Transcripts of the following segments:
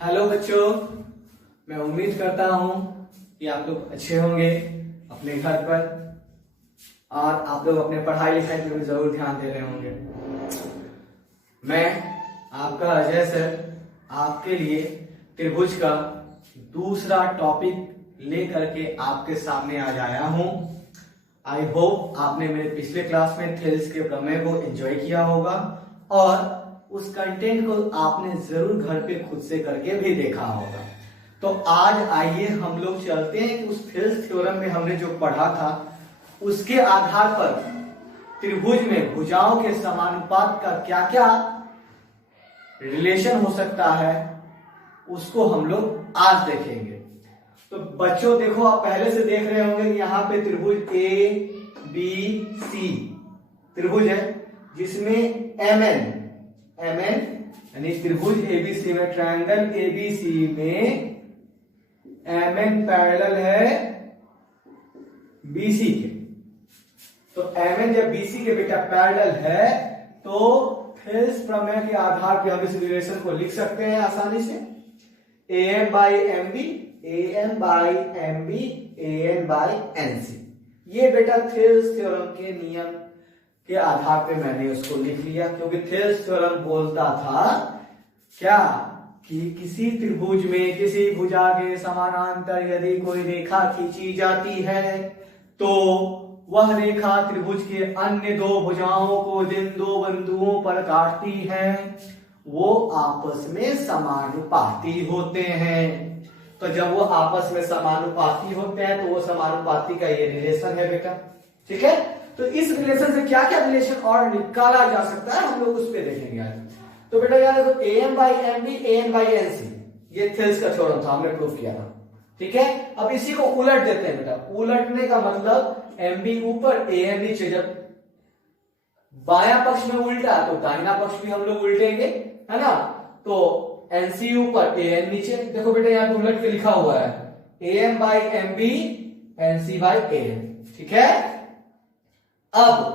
Hello बच्चों, मैं उम्मीद करता हूं कि आप लोग अच्छे होंगे अपने घर पर और आप लोग अपने पढ़ाई लिखाई पे भी जरूर ध्यान दे रहे होंगे। मैं आपका अजय सर आपके लिए त्रिभुज का दूसरा टॉपिक लेकर के आपके सामने आज आया हूं। आई होप आपने मेरे पिछले क्लास में थेल्स के प्रमेय को एंजॉय किया होगा और उस कंटेंट को आपने जरूर घर पे खुद से करके भी देखा होगा। तो आज आइए हम लोग चलते हैं कि उस थेल्स थ्योरम में हमने जो पढ़ा था उसके आधार पर त्रिभुज में भुजाओं के समानुपात का क्या क्या रिलेशन हो सकता है उसको हम लोग आज देखेंगे। तो बच्चों देखो, आप पहले से देख रहे होंगे कि यहाँ पे त्रिभुज ए बी सी त्रिभुज है जिसमें एम एन यानी त्रिभुज एबीसी में ट्रायंगल एबीसी में एम एन पैरेलल है बीसी के। तो एम एन जब बीसी के बेटा पैरेलल है तो थेल्स प्रमेय के आधार पर हम इस रिलेशन को लिख सकते हैं आसानी से। A M by M B N by M B N by N C. ये बेटा थेल्स थ्योरम के नियम के आधार पे मैंने उसको लिख लिया, क्योंकि थेल्स थ्योरम बोलता था क्या कि किसी त्रिभुज में किसी भुजा के समानांतर यदि कोई रेखा खींची जाती है तो वह रेखा त्रिभुज के अन्य दो भुजाओं को जिन दो बिंदुओं पर काटती है वो आपस में समानुपाती होते हैं। तो जब वो आपस में समानुपाती होते हैं तो वो समानुपाती का ये रिलेशन है बेटा, ठीक है। तो इस रिलेशन से क्या क्या रिलेशन और निकाला जा सकता है हम लोग उस पर देखेंगे आज। तो बेटा यार देखो, A M by M B N by N C ये थेल्स का थ्योरम था, हमने प्रूव किया था, ठीक है। अब इसी को उलट देते हैं बेटा। उलटने का मतलब एम बी ऊपर ए एम नीचे। जब बायां पक्ष में उल्टा तो दाहिना पक्ष भी हम लोग उल्टेंगे, है ना। तो एन सी ऊपर ए एन नीचे। देखो बेटा यहाँ पे उलट के लिखा हुआ है A M by M B N C by A N, ठीक है। अब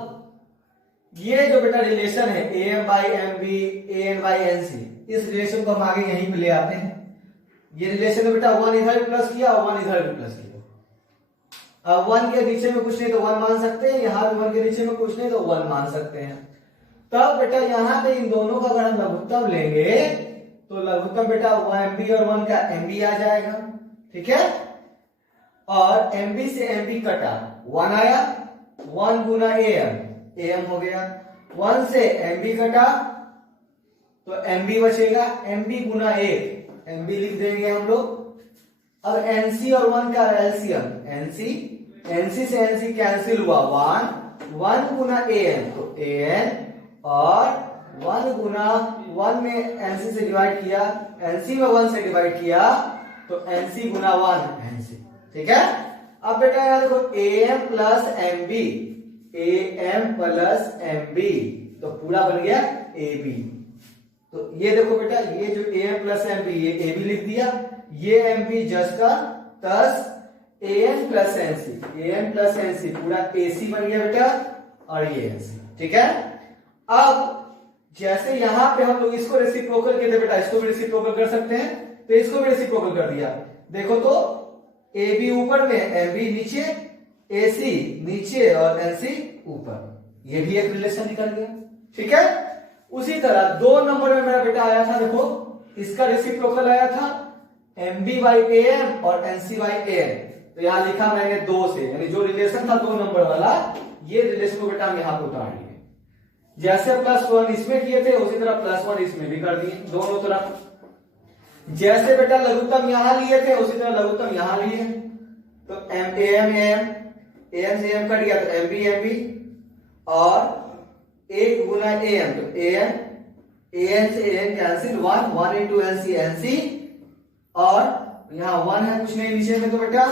ये जो बेटा रिलेशन है A M by M B A N by N C, इस रिलेशन को हम आगे यहीं पे ले आते हैं। ये रिलेशन बेटा वन इधर भी प्लस किया और वन इधर भी प्लस किया। अब वन के नीचे में कुछ नहीं तो वन मान सकते हैं, यहां भी वन के नीचे में कुछ नहीं तो वन मान सकते हैं। तब बेटा यहां पे इन दोनों का अगर हम लघुत्तम लेंगे तो लघुत्तम बेटा एम बी और वन का एम बी आ जाएगा, ठीक है। और एम बी से एम बी कटा, वन आया, वन गुना ए एम हो गया। वन से एम बी कटा तो एम बी बचेगा, एम बी गुना ए एम बी लिख देंगे हम लोग। अब एनसी और वन का एलसीएम एनसी से एनसी कैंसिल हुआ, वन गुना ए एन तो ए एन, और वन गुना वन में एनसी से डिवाइड किया, एनसी में वन से डिवाइड किया तो एनसी गुना वन एनसी, ठीक है। अब बेटा यार देखो A M plus M B तो पूरा बन गया ए बी। तो ये देखो बेटा, ये जो A M plus M B ये ए बी लिख दिया, ये एम बी जस्ट का तस A M plus N C पूरा ए सी बन गया बेटा, और ये एन सी, ठीक है। अब जैसे यहां पे हम लोग इसको रेसिप्रोकल कहते बेटा, इसको भी रेसिप्रोकल कर सकते हैं, तो इसको भी रेसिप्रोकल कर दिया। देखो तो ए बी ऊपर में एम बी नीचे, ए सी नीचे और एन सी ऊपर, ये भी एक रिलेशन निकल गया, ठीक है। उसी तरह दो नंबर में मेरा बेटा आया था, देखो इसका रेसिप्रोकल आया था M B by A M और N C by A N. तो यहां लिखा मैंने दो से, यानी जो रिलेशन था दो नंबर वाला, ये रिलेशन को बेटा हम यहां पे उतार लिए। जैसे प्लस वन इसमें किए थे उसी तरह प्लस वन इसमें भी कर दिए दोनों तरफ। जैसे बेटा लघुत्तम यहां लिए थे उसी तरह लघुत्तम यहां लिए, तो एम ए एन से एम कट गया तो एम बी, और एक गुना ए एन तो ए एन से A N cancel, one into N C, और यहां वन है कुछ नहीं नीचे में, तो बेटा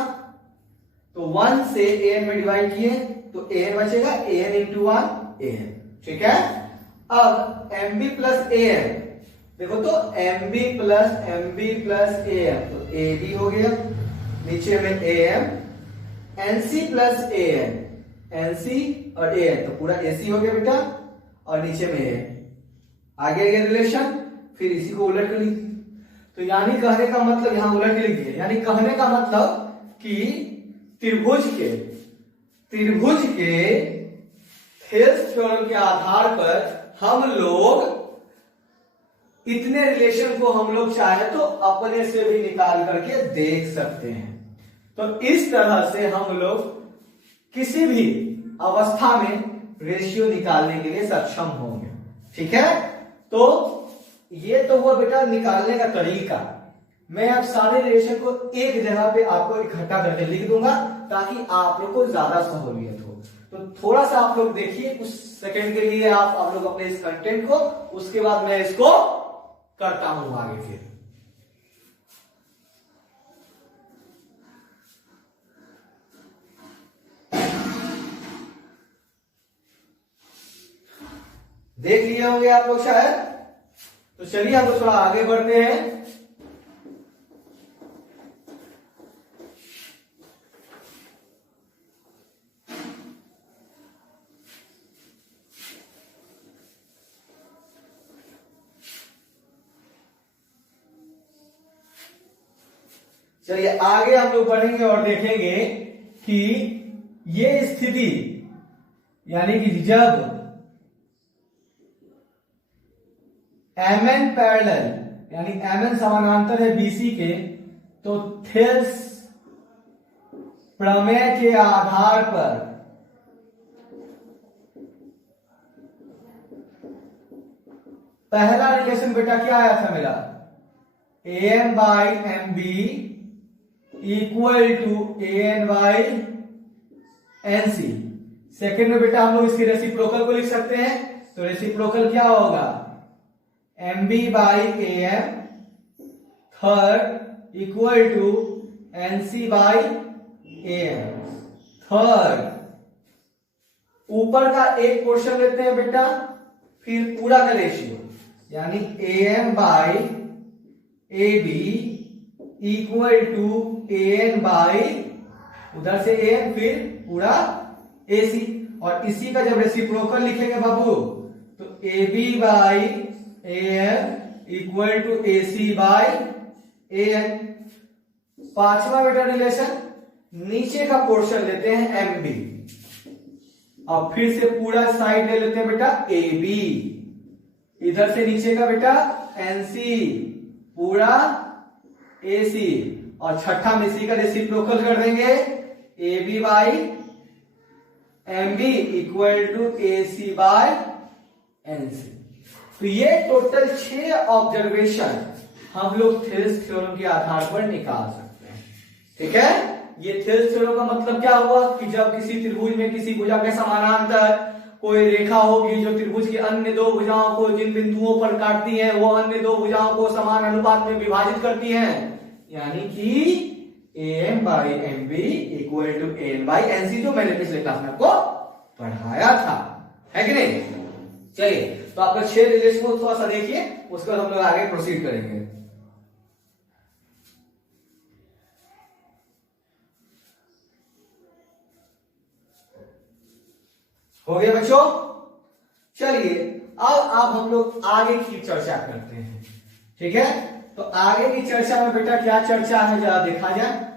तो वन से ए एन में डिवाइड किए तो ए एन बचेगा, A N into one A N, ठीक है। अब M B plus A N, देखो तो M B plus A M तो ए बी हो गया, नीचे में A M, N C plus A N C और ए एन तो पूरा ए सी हो गया बेटा, और नीचे में ए। आगे ये रिलेशन, फिर इसी को उलट कर ली। तो यानी कहने का मतलब, यहां उलट के लिख दिए, यानी कहने का मतलब कि त्रिभुज के थेल्स थ्योरम के आधार पर हम लोग इतने रिलेशन को हम लोग चाहे तो अपने से भी निकाल करके देख सकते हैं। तो इस तरह से हम लोग किसी भी अवस्था में रेशियो निकालने के लिए सक्षम होंगे। ठीक है, तो ये तो हुआ बेटा निकालने का तरीका। मैं अब सारे रिलेशन को एक जगह पे आपको इकट्ठा करके लिख दूंगा ताकि आप लोग को ज्यादा सहूलियत हो। तो थोड़ा सा आप लोग देखिए, कुछ सेकंड के लिए आप लोग अपने इस कंटेंट को, उसके बाद मैं इसको करता हूं आगे। फिर देख लिए होंगे आप लोग शायद। तो चलिए हम लोग थोड़ा आगे बढ़ते हैं। चलिए आगे हम लोग बढ़ेंगे और देखेंगे कि ये स्थिति, यानी कि जब Mn पैरेलल यानी Mn समानांतर है BC के, तो थेल्स प्रमेय के आधार पर पहला रिलेशन बेटा क्या आया था मेरा, AM by MB equal to AN by NC। Second में बेटा हम लोग इसकी रेसिप्रोकल को लिख सकते हैं। तो रेसिप्रोकल क्या होगा, MB by AM, third equal to NC by AM। Third ऊपर का एक पोर्शन लेते हैं बेटा, फिर पूरा का रेशियो, यानी AM by AB equal to AN by, उधर से AN फिर पूरा AC। और इसी का जब रेसिप्रोकल लिखेंगे बाबू, तो AB by AM equal to AC by AN। पांचवा बेटा रिलेशन, नीचे का पोर्शन लेते हैं MB और फिर से पूरा साइड ले लेते हैं बेटा AB, इधर से नीचे का बेटा NC पूरा AC, और छठा में इसी का रेसिप्रोकल कर देंगे, AB by MB equal to AC by NC। तो ये टोटल 6 ऑब्जर्वेशन हम लोग थेल्स थ्योरम के आधार पर निकाल सकते हैं। ठीक है, ये थेल्स थ्योरम का मतलब क्या हुआ कि जब किसी त्रिभुज में किसी भुजा के समानांतर कोई रेखा होगी जो त्रिभुज की अन्य दो भुजाओं को जिन बिंदुओं पर काटती है, वो अन्य दो भुजाओं को समान अनुपात में विभाजित करती हैं, यानी कि AM by MB equal to AN by NC, जो मैंने पिछले क्लास में आपको पढ़ाया था, है कि नहीं। चलिए, तो आपका 6 रिलेशन को थोड़ा सा देखिए, उसके बाद हम लोग आगे प्रोसीड करेंगे। हो गया बच्चों। चलिए अब हम लोग आगे की चर्चा करते हैं। ठीक है, तो आगे की चर्चा में बेटा क्या चर्चा है जरा देखा जाए।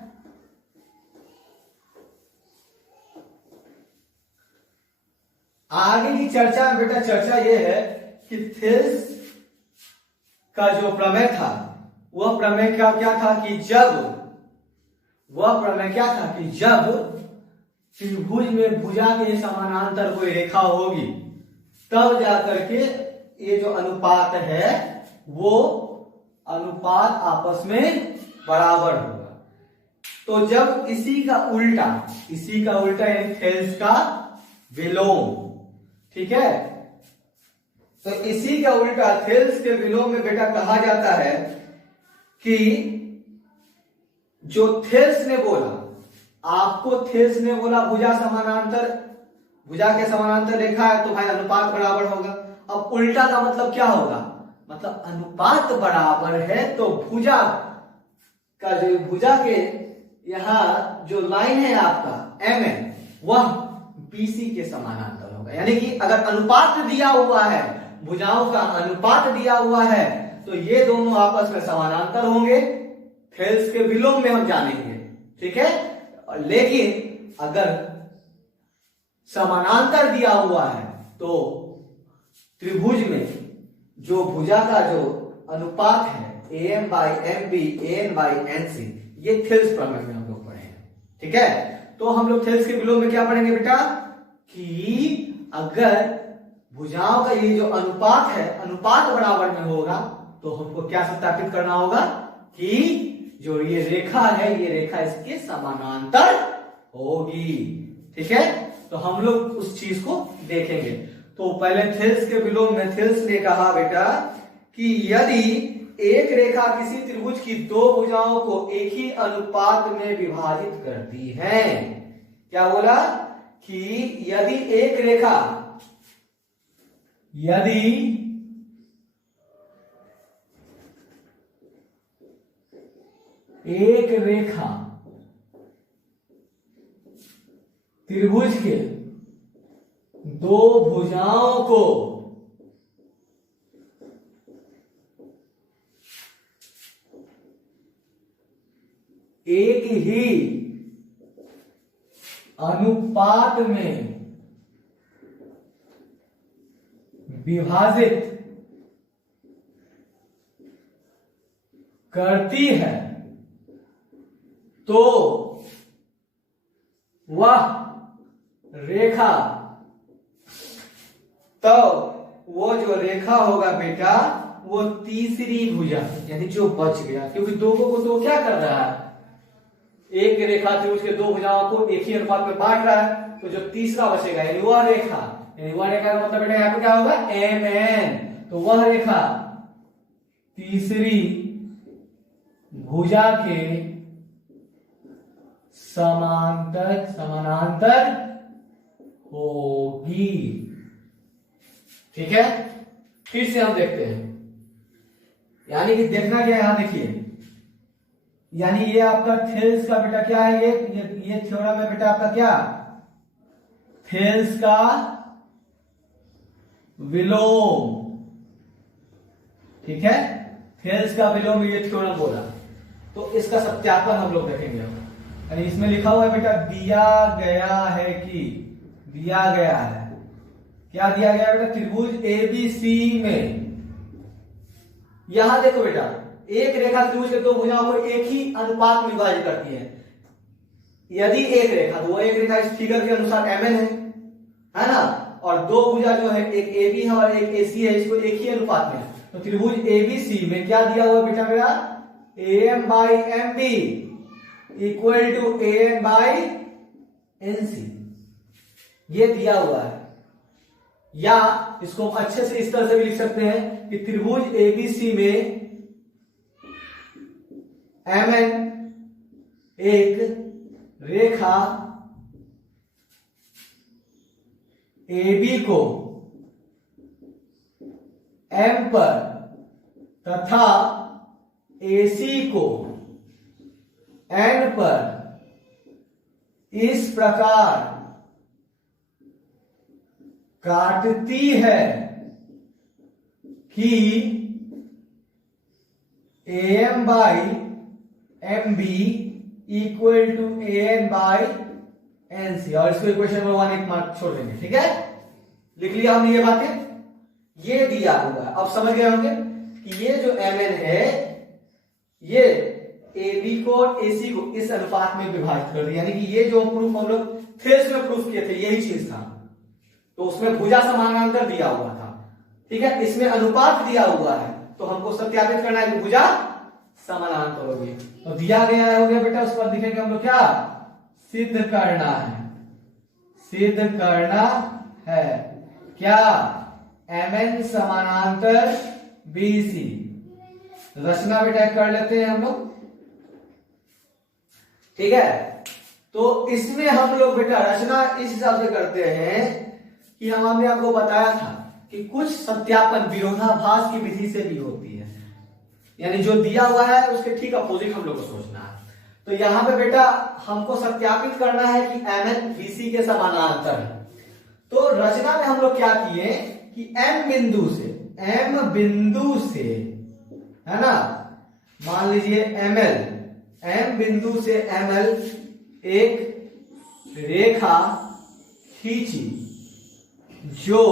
आगे की चर्चा में बेटा चर्चा यह है कि थेल्स का जो प्रमेय था, वह प्रमेय क्या था कि जब त्रिभुज में भुजा के समानांतर कोई रेखा होगी, तब जाकर के ये जो अनुपात है वो अनुपात आपस में बराबर होगा। तो जब इसी का उल्टा यानी थेल्स का विलोम, ठीक है, तो इसी का उल्टा थेल्स के विलोम में बेटा कहा जाता है कि जो थेल्स ने बोला, आपको थेल्स ने बोला भुजा के समानांतर रेखा है तो भाई अनुपात बराबर होगा। अब उल्टा का मतलब क्या होगा, मतलब अनुपात बराबर है तो भुजा के यहां जो लाइन है आपका MN, वह BC के समानांतर होगा। यानी कि अगर अनुपात दिया हुआ है, भुजाओं का अनुपात दिया हुआ है, तो ये दोनों आपस में समानांतर होंगे, थेल्स के विलोम में हम जानेंगे, ठीक है। लेकिन अगर समानांतर दिया हुआ है तो त्रिभुज में जो भुजा का जो अनुपात है AM/MB AN/NC, ये थेल्स प्रमेय में हम लोग पढ़े हैं, ठीक है। तो हम लोग थेल्स के विलोम में क्या पढ़ेंगे बेटा कि अगर भुजाओं का ये जो अनुपात है, अनुपात बराबर में होगा, तो हमको क्या सत्यापित करना होगा कि जो ये रेखा है, ये रेखा इसके समानांतर होगी, ठीक है। तो हम लोग उस चीज को देखेंगे। तो पहले थेल्स के विलोम में थेल्स ने कहा बेटा कि यदि एक रेखा किसी त्रिभुज की दो भुजाओं को एक ही अनुपात में विभाजित करती है, क्या बोला कि यदि एक रेखा, यदि एक रेखा त्रिभुज के दो भुजाओं को एक ही अनुपात में विभाजित करती है, तो वह रेखा, तो वो जो रेखा होगा बेटा वो तीसरी भुजा, यानी जो बच गया, क्योंकि दो को तो क्या कर रहा है, एक रेखा त्रिभुज के दो भुजाओं को एक ही अनुपात में बांट रहा है, तो जो तीसरा बचेगा यानी वह रेखा, यानी वह रेखा का मतलब बेटा यहाँ पे क्या होगा MN, तो वह रेखा तीसरी भुजा के समानांतर होगी, ठीक है। फिर से हम देखते हैं, यानी कि देखना क्या है, यहां देखिए, यानी ये आपका थेल्स का बेटा क्या है, ये थ्योरम है बेटा आपका क्या, थेल्स का विलोम, ठीक है। थेल्स का विलोम ये थ्योरम बोला, तो इसका सत्यापन हम लोग देखेंगे। यानी इसमें लिखा हुआ है बेटा दिया गया है कि, दिया गया है, क्या दिया गया बेटा, त्रिभुज ABC में, यहां देखो बेटा एक रेखा त्रिभुज के दो भुजाओं को एक ही अनुपात में विभाजित करती है। यदि एक रेखा, तो वो एक रेखा इस फिगर के अनुसार MN है ना, और दो भुजा जो है एक AB है और एक AC है, इसको एक ही अनुपात में, तो त्रिभुज ABC में क्या दिया हुआ बेटा मेरा, AM/MB इक्वल टू AN/NC, ये दिया हुआ है। या इसको हम अच्छे से इस तरह से भी लिख सकते हैं कि त्रिभुज ABC में MN एक रेखा AB को M पर तथा AC को N पर इस प्रकार काटती है कि AM/MB इक्वल टू AN/NC, और इसको इक्वेशन नंबर 1 एक मार्क छोड़ देंगे, ठीक है। लिख लिया हमने ये बातें, ये दिया हुआ है। अब समझ गए होंगे कि ये जो MN है ये AB को और AC को इस अनुपात में विभाजित कर दिया, यानी कि ये जो प्रूफ हम लोग थेल्स में प्रूफ किए थे यही चीज था। तो उसमें भुजा समानांतर दिया हुआ था, ठीक है, इसमें अनुपात दिया हुआ है, तो हमको सत्यापित करना है कि भुजा समानांतर होगी। तो दिया गया है, हो गया बेटा, उस पर दिखेंगे हम लोग क्या सिद्ध करना है, सिद्ध करना है क्या, MN समानांतर BC। रचना बेटा कर लेते हैं हम लोग, ठीक है। तो इसमें हम लोग बेटा रचना इस हिसाब से करते हैं कि हमने आपको बताया था कि कुछ सत्यापन विरोधाभास की विधि से भी होती है, यानी जो दिया हुआ है उसके ठीक अपोजिट हम लोग को सोचना है। तो यहां पे बेटा हमको सत्यापित करना है कि MN BC के समानांतर है। तो रचना में हम लोग क्या किए कि M बिंदु से है ना। मान लीजिए ML, M बिंदु से ML एक रेखा खींची जो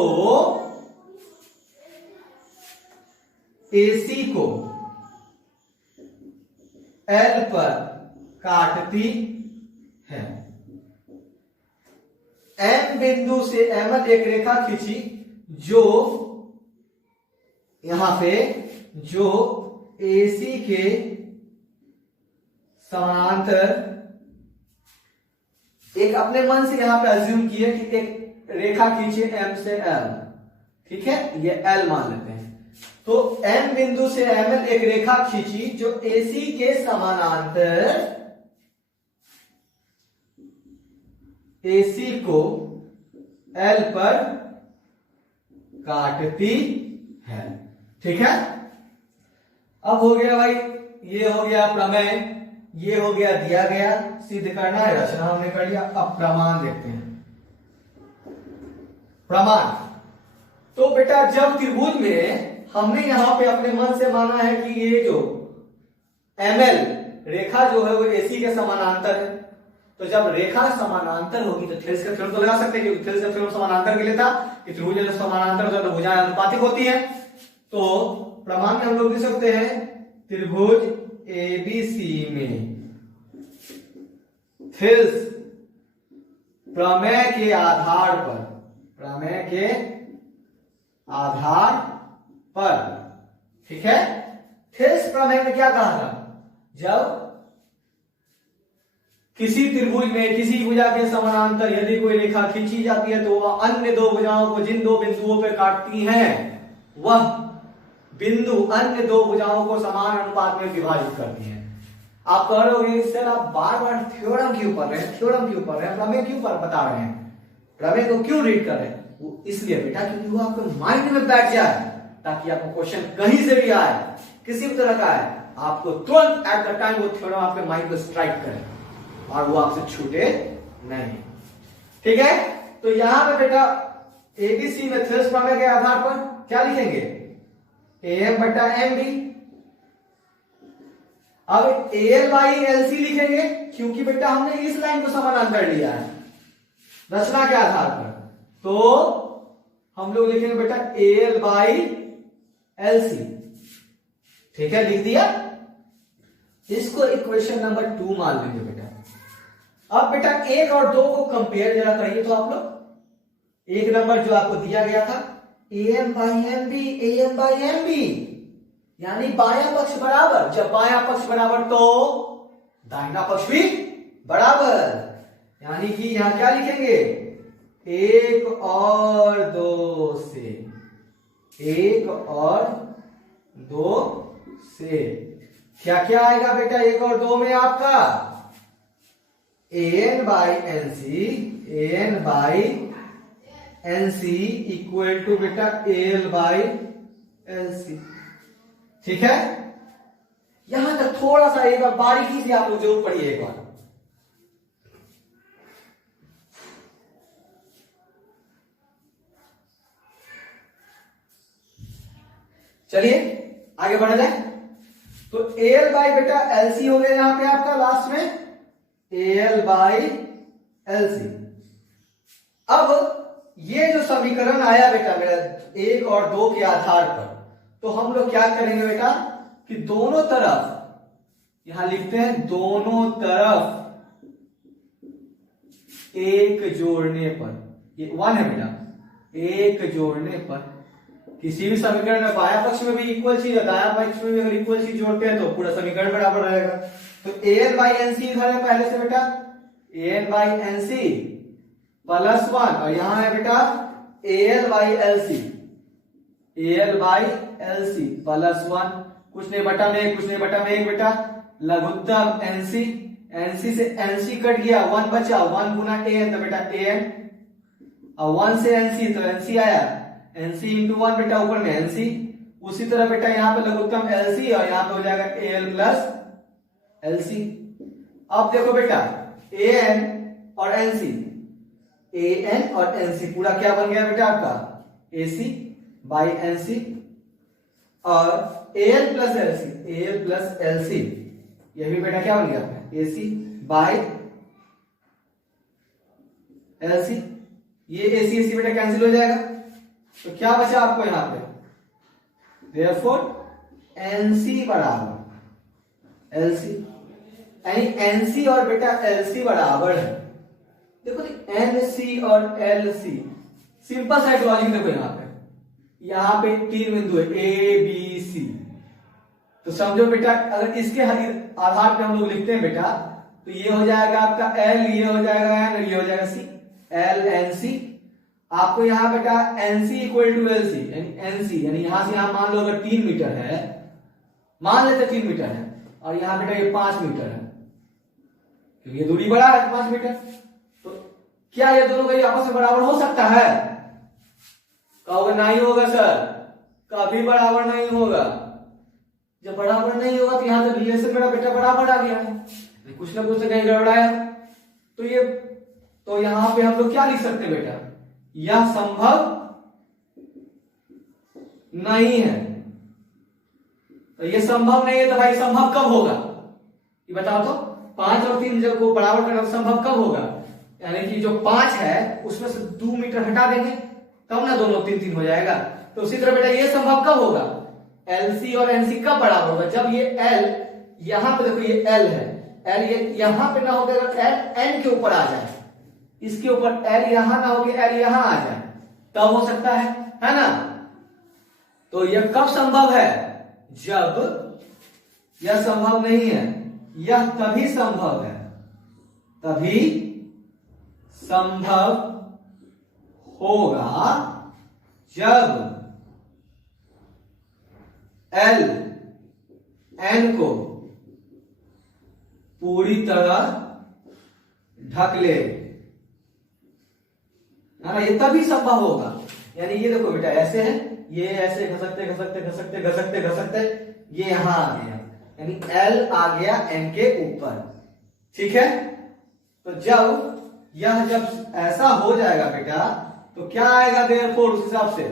AC को L पर काटती है। M बिंदु से ML एक रेखा खींची जो यहां पे जो AC के समानांतर, एक अपने मन से यहां पे अज्यूम किए कि एक रेखा खींचे M से L, ठीक है, ये L मान लेते हैं। तो M बिंदु से ML एक रेखा खींची जो AC के समानांतर AC को L पर काटती है, ठीक है। अब हो गया भाई, ये हो गया प्रमेय, ये हो गया दिया गया, सिद्ध करना है, रचना हमने कर लिया। अब प्रमाण देखते हैं। प्रमाण, तो बेटा जब त्रिभुज में हमने यहां पे अपने मन से माना है कि ये जो ML रेखा जो है वो AC के समानांतर है, तो जब रेखा समानांतर होगी तो थेल्स का थ्योरम तो लगा सकते हैं, क्योंकि थेल्स का थ्योरम समानांतर के लिए था कि त्रिभुज जब समानांतर होता है तो भुजाएं अनुपातिक होती हैं। तो प्रमाण में हम लोग लिख सकते हैं त्रिभुज ABC में थेल्स प्रमेय के आधार पर, प्रमेय के आधार पर, ठीक है। थेल्स प्रमेय में क्या कहा था, जब किसी त्रिभुज में किसी भुजा के समानांतर यदि कोई रेखा खींची जाती है तो वह अन्य दो भुजाओं को जिन दो बिंदुओं पर काटती हैं वह बिंदु अन्य दो भुजाओं को समान अनुपात में विभाजित करती हैं। आप कह रहे होंगे सर आप बार बार थ्योरम क्यों पढ़ रहे हैं, थ्योरम क्यों पढ़ रहे हैं, प्रमेय क्यों बता रहे हैं, प्रमेय को क्यों रीड कर रहे हैं? वो इसलिए बेटा क्योंकि वो आपके माइंड में बैठ जाए, ताकि आपको क्वेश्चन कहीं से भी आए, किसी भी तरह का आए, आपको तुरंत एट द टाइम वो थ्योरम आपके माइंड को स्ट्राइक करे और वो आपसे छूटे नहीं, ठीक है। तो यहां पे बेटा ABC में थेल्स प्रमेय के आधार पर क्या लिखेंगे, AM बटा MB। अब AL बाई LC लिखेंगे क्योंकि बेटा हमने इस लाइन को समानांतर लिया है रचना के आधार पर, तो हम लोग लिखेंगे बेटा AL बाई LC, ठीक है, लिख दिया। इसको इक्वेशन नंबर 2 मान लेंगे बेटा। अब बेटा 1 और 2 को कंपेयर जरा करिए तो आप लोग। एक नंबर जो आपको दिया गया था AM by MB, AM by MB, यानी बायां पक्ष बराबर, जब बायां पक्ष बराबर तो दाहिना पक्ष भी बराबर, यानी कि यहां क्या लिखेंगे 1 और 2 से, 1 और 2 से क्या क्या आएगा बेटा 1 और 2 में आपका AN by NC, AN by NC equal to बेटा AL बाई LC, ठीक है। यहां तक थोड़ा सा एक बार बारीकी से आप लोग जरूर पढ़िए एक बार। चलिए आगे बढ़ा जाए। तो AL बाई बेटा LC हो गया यहां पे आपका लास्ट में, AL बाई LC। अब ये जो समीकरण आया बेटा मेरा 1 और 2 के आधार पर, तो हम लोग क्या करेंगे बेटा कि दोनों तरफ, यहां लिखते हैं दोनों तरफ 1 जोड़ने पर, ये 1 है बेटा, 1 जोड़ने पर किसी भी समीकरण में बायां पक्ष में भी इक्वल चीज है, दायां पक्ष में भी अगर इक्वल चीज जोड़ते हैं तो पूरा समीकरण बराबर रहेगा। तो AN बाई NC इधर है पहले से बेटा, AN बाई NC प्लस 1, और यहां है बेटा AL by LC, AL by LC plus 1, कुछ नहीं बटा में 1, कुछ नहीं बटा में 1 बेटा, लघुत्तम NC, NC से NC कट गया, 1 बचा, 1 गुना AN तो बेटा AN, और 1 से NC तो NC आया, NC इंटू 1 बेटा ऊपर में NC, उसी तरह बेटा यहां पे लघुत्तम LC और यहां पे हो जाएगा AL प्लस LC। अब देखो बेटा AN और NC, AN और NC पूरा क्या बन गया बेटा आपका AC बाई NC, और L plus LC, L plus LC, ये भी बेटा क्या बन गया एसी बाय एलसी। ये एसी एसी बेटा कैंसिल हो जाएगा, तो क्या बचा आपको यहां पे, देयरफॉर एनसी बराबर एलसी, यानी एनसी और बेटा एलसी बराबर है। देखो एनसी और एलसी, सिंपल सा लॉजिक देखो यहां पे तीन बिंदु है ए बी सी, तो समझो बेटा अगर इसके आधार पे हम लोग लिखते हैं बेटा, तो ये हो जाएगा आपका एल, ये हो जाएगा एन और ये हो जाएगा सी, एल एन सी। आपको यहां बेटा NC equal to L C, यानी एनसी यानी यहां से यहां मान लो अगर 3 मीटर है, मान लेते 3 मीटर है, और यहां बेटा ये 5 मीटर है, क्योंकि ये दूरी बड़ा है 5 मीटर, तो क्या ये दोनों का आपस में बराबर हो सकता है? कहोगे नहीं होगा सर, कभी बराबर नहीं होगा। जब बराबर नहीं होगा तो यहां से रिलेशन मेरा बेटा बराबर आ गया है, कुछ ना कुछ तो कहीं गड़बड़ाया, तो ये तो यहां पे हम लोग क्या लिख सकते हैं बेटा, यह संभव नहीं है। तो ये संभव नहीं है, तो भाई संभव कब होगा ये बताओ तो। 5 और 3 जब को बराबर करना संभव कब होगा, यानी कि जो 5 है उसमें से 2 मीटर हटा देंगे तब ना दोनों 3 3 हो जाएगा। तो उसी तरह बेटा ये संभव कब होगा, एलसी और एनसी कब बराबर होगा, जब ये एल, यहां पे देखो ये एल है, एल ये यहां पे ना होकर अगर एल एन के ऊपर आ जाए, इसके ऊपर एल यहां ना होकर एल यहां आ जाए, तब हो सकता है ना। तो यह कब संभव है, जब यह संभव नहीं है, यह तभी संभव है, तभी संभव होगा जब एल एन को पूरी तरह ढक ले, है ना, ये तभी संभव होगा। यानी ये देखो बेटा ऐसे है, ये ऐसे घसकते घसकते घसकते घसकते घसकते ये यहां आ गया, यानी एल आ गया एन के ऊपर, ठीक है। तो जब ऐसा हो जाएगा बेटा, तो क्या आएगा देयरफॉर उस हिसाब से,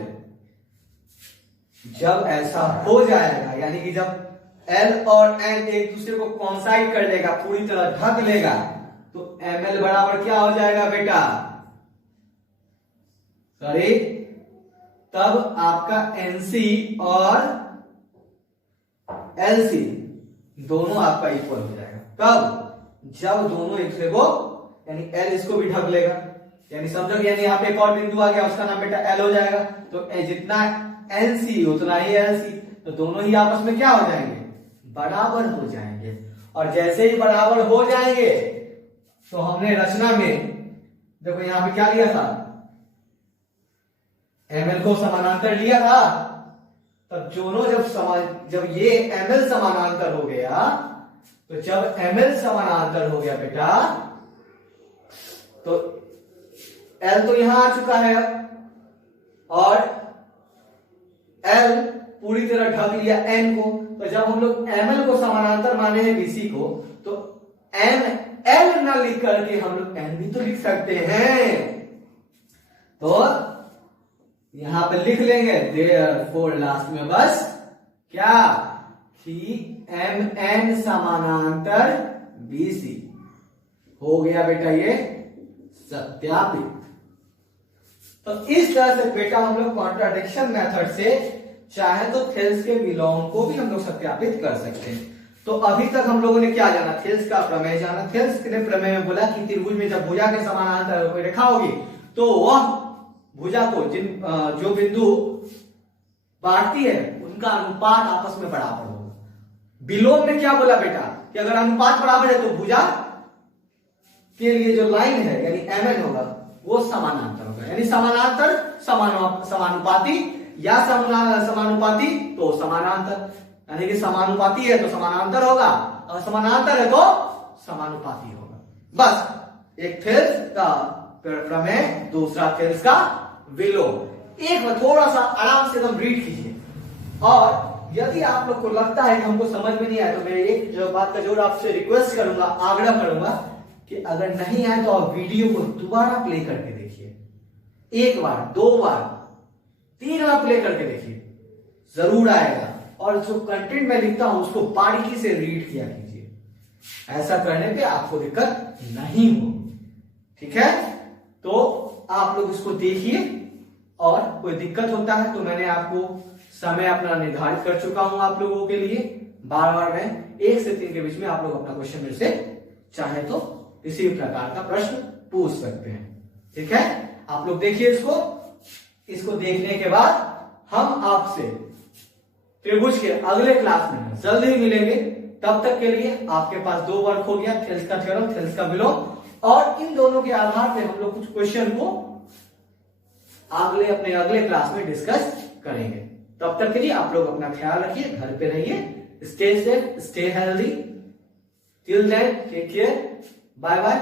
जब ऐसा हो जाएगा यानी कि जब एल और एन एक दूसरे को कॉन्साइड कर लेगा, पूरी तरह ढक लेगा, तो एम एल बराबर क्या हो जाएगा बेटा, सॉरी, तब आपका एनसी और एलसी दोनों आपका इक्वल हो जाएगा। कब, जब दोनों एक दूसरे को, यानी एल इसको भी ढक लेगा, यानी समझो, यानी यहाँ पे एक और बिंदु आ गया, उसका नाम बेटा एल हो जाएगा, तो जितना एनसी उतना ही एलसी, तो दोनों ही आपस में क्या हो जाएंगे, बराबर हो जाएंगे। और जैसे ही बराबर हो जाएंगे, तो हमने रचना में देखो यहां पे क्या लिया था, एमएल को समानांतर लिया था, तब दोनों जब ये एमएल समानांतर हो गया, तो जब एमएल समानांतर हो गया बेटा, तो एल तो यहां आ चुका है और एल पूरी तरह ढक लिया एन को, तो जब हम लोग एमएल को समानांतर माने हैं बीसी को, तो एम एल ना लिख करके हम लोग एन भी तो लिख सकते हैं। तो यहां पे लिख लेंगे देयरफॉर लास्ट में बस क्या, कि एम एन समानांतर बीसी हो गया बेटा ये सत्यापित। तो इस तरह से बेटा हम लोग कॉन्ट्राडिक्शन मेथड से चाहे तो थेल्स के विलोम को भी हम लोग सत्यापित कर सकते हैं। तो अभी तक हम लोगों ने क्या जाना, थेल्स का प्रमेय जाना। थेल्स ने प्रमेय में बोला कि त्रिभुज में जब भुजा के समानांतर कोई रेखा होगी, तो वह भुजा को जो बिंदु बांटती है उनका अनुपात आपस में बराबर होगा। विलोम में क्या बोला बेटा, कि अगर अनुपात बराबर है तो भुजा के लिए जो लाइन है यानी एमएन होगा वो समानांतर होगा, यानी समानांतर समानुपाती, या समानुपाती तो समानांतर, यानी कि समानुपाती है तो समानांतर होगा, और समानांतर है तो समानुपाती होगा। बस एक थेल्स का प्रमेय, दूसरा थेल्स का विलोम। एक बार थोड़ा सा आराम से एकदम रीड कीजिए, और यदि आप लोग को लगता है कि हमको समझ में नहीं आया, तो मैं एक जो बात का जरूर आपसे रिक्वेस्ट करूंगा, आग्रह करूंगा कि अगर नहीं आए तो आप वीडियो को दोबारा प्ले करके देखिए, 1 बार 2 बार 3 बार प्ले करके देखिए, जरूर आएगा। और जो कंटेंट मैं लिखता हूं उसको बारीकी से रीड किया कीजिए। ऐसा करने पे आपको दिक्कत नहीं होगी, ठीक है। तो आप लोग इसको देखिए, और कोई दिक्कत होता है तो मैंने आपको समय अपना निर्धारित कर चुका हूं आप लोगों के लिए। बार बार मैं 1 से 3 के बीच में आप लोग अपना क्वेश्चन मेरे से चाहे तो किसी भी प्रकार का प्रश्न पूछ सकते हैं, ठीक है। आप लोग देखिए इसको देखने के बाद हम आपसे त्रिभुज के अगले क्लास में जल्दी मिलेंगे। तब तक के लिए आपके पास 2 वर्क हो गया, थेल्स का थ्योरम, थेल्स का विलोम, और इन दोनों के आधार पे हम लोग कुछ क्वेश्चन को अपने अगले क्लास में डिस्कस करेंगे। तब तक के लिए आप लोग अपना ख्याल रखिए, घर पे रहिए, stay safe, stay healthy, till then take care, bye bye.